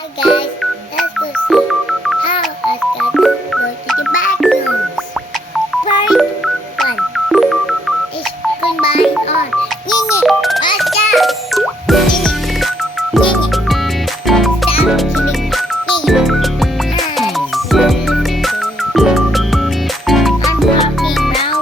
Hi guys, let's go see how Oscar go to the bathrooms. Part 1 is combined on Nini, Oscar! Nini, Nini, stop killing me. Hi, I'm talking now.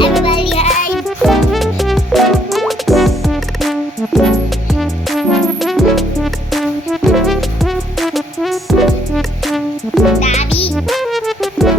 Everybody hide! Daddy!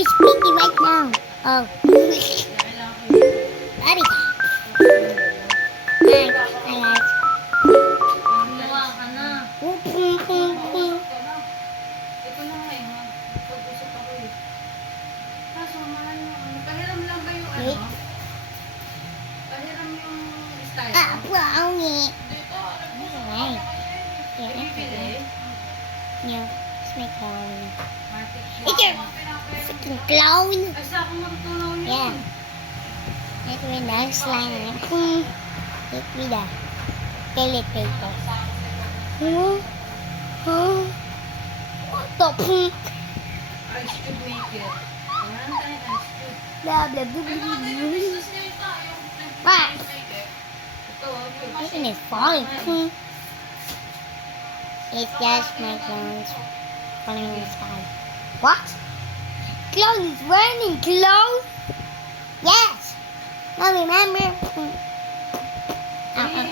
It's Pinky right now. Oh. Daddy. Hi. Hi guys. Gumawa ka na. Ito na nga eh. Pag-usap ako eh. Kaso mahal mo. Pahiram lang ba yung ano? Pahiram yung style? Brownie. Dito, alam mo. Alright. Yeah, Bibili. yeah. It's my clown. Martik siya. It's your freaking clown. Ay, sa ako matutunaw yun. Yeah. Let me next line. Let me the toilet paper. What the Ice cube maker. Meron tayong ice cube. blah blah blah Ay, blah mga tayo, blah. business na yun tayo. Ah. Ice maker. Ito, Everything is falling. It's just my clowns falling in the sky. What? Clown is raining clothes? Yes. Now remember. Ay, ano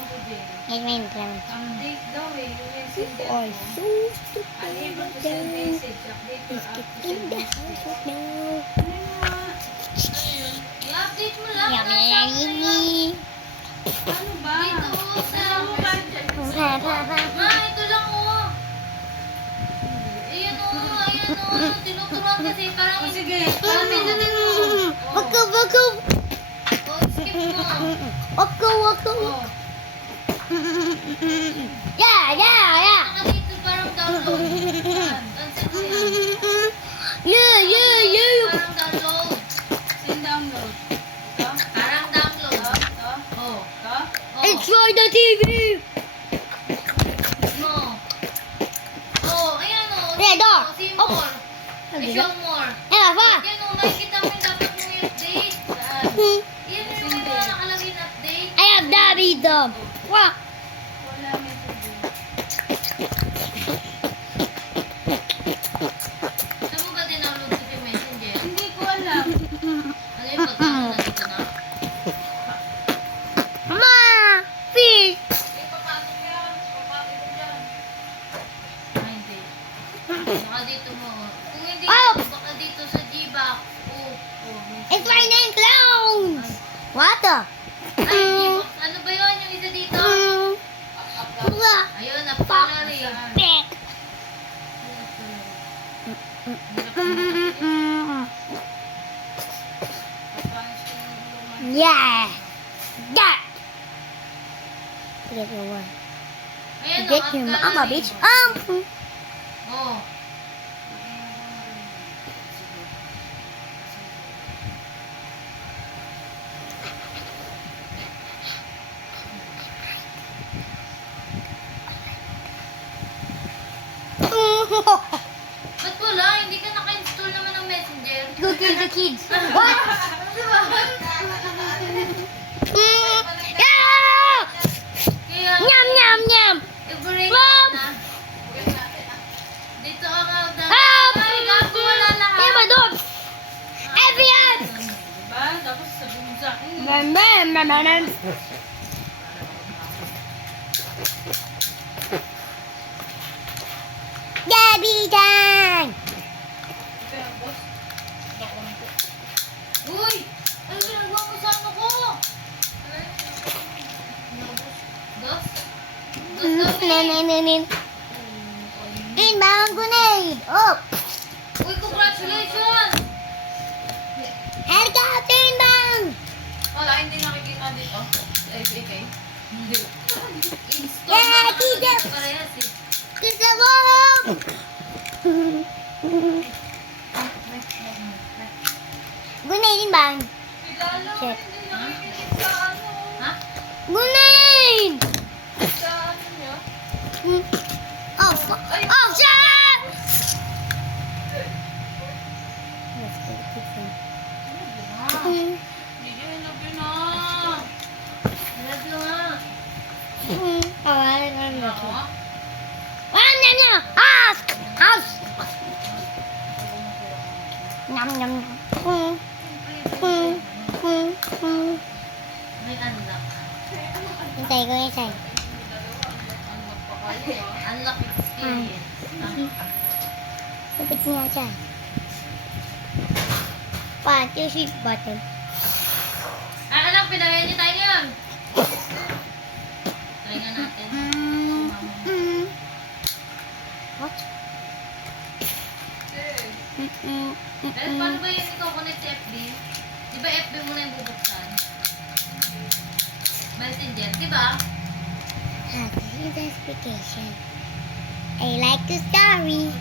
ko din. It's raining clowns. Ang date daw eh. Yung message You are so Unable to stupid. send message. Update or Let's up get to in send the message. house right now. Ano nga? Ayun. I-update mo lang. Yummy, Nasa akin yummy, na. yummy. Ano ba? Dito, sa mo ba? Pa, pa, pa, Ma, pa. ito lang oh. Ayan oh, ayan oh. Tinuturuan kasi parang sige. Parang pindutin mo. Waka, waka. Oh, skip mo. Waka, waka. Oh. Yeah, yeah, yeah. Saka dito parang download. Yan. Cancel mo yan. Yeah, yeah, yeah. Parang download. Send download. Ito? Parang download. Ito? Oh. Ito? Oh. Enjoy the TV. No. Oh, ayan oh. Yeah, door. Oh, see Oh. more. Show more. Yeah, pa. Yan oh, makikita mo yung dapat mo i-update. Saan? Yan yung mga nakalagay na update. I have Dabby Dub. Wow. Wala message. Saan mo ba dinownload ko yung messenger? Hindi ko alam. Ano yung pagkano na dito na? Ma, fish. Eh, papasok yan. Papasok ko dyan. Ah, hindi. Baka dito mo. Kung hindi, Oh! baka dito sa G-Box. Oh, oh. It's raining clowns. What the? Ay, G-Box. Ano ba yun? Yung isa dito? Ayun, napala rin. Pick. Yeah. Get your word. Ayan, Get ang your gala mama, na bitch. yun. Oh. Ba't wala? Hindi ka naka-install naman ng Messenger. Go kill the kids. What? Diba? Yeah! Kaya, Nyam, nyam, nyam. i-bring Mom! na. Dito ka nga daw. Help! Ay, gago, wala lahat. Hey, my dog. Evian! Diba? Tapos sabihin mo sa akin. Mem. Gabby time! Uy! Ano ginagawa mo sa ano ko? Dos? Dos kami? Inbound grenade! Oh! Uy, congratulations! Helicopter inbound! Wala, hindi nakikita dito. Ay, hindi. Install Yeah, na naman Tita. dito parehas eh. Kiss the bomb! Grenade inbound! Shit. Ha? Grenade! Oh, oh, shut up! Let's go to the kitchen. Hindi, I love you na. I love you nga. Oh, I don't know. Oo. House! Nom nom nom. May unlock. Hintay ko yung side. Unlock experience. Lapit niya siya. Pati yung sheep button. Ah, anak, pinagayan niyo tayo ngayon. Try nga natin. What? Pero paano ba yun ikaw connect si FB? Di ba FB mo na yung bubuksan? Messenger, di ba? Happy identification. I like the story.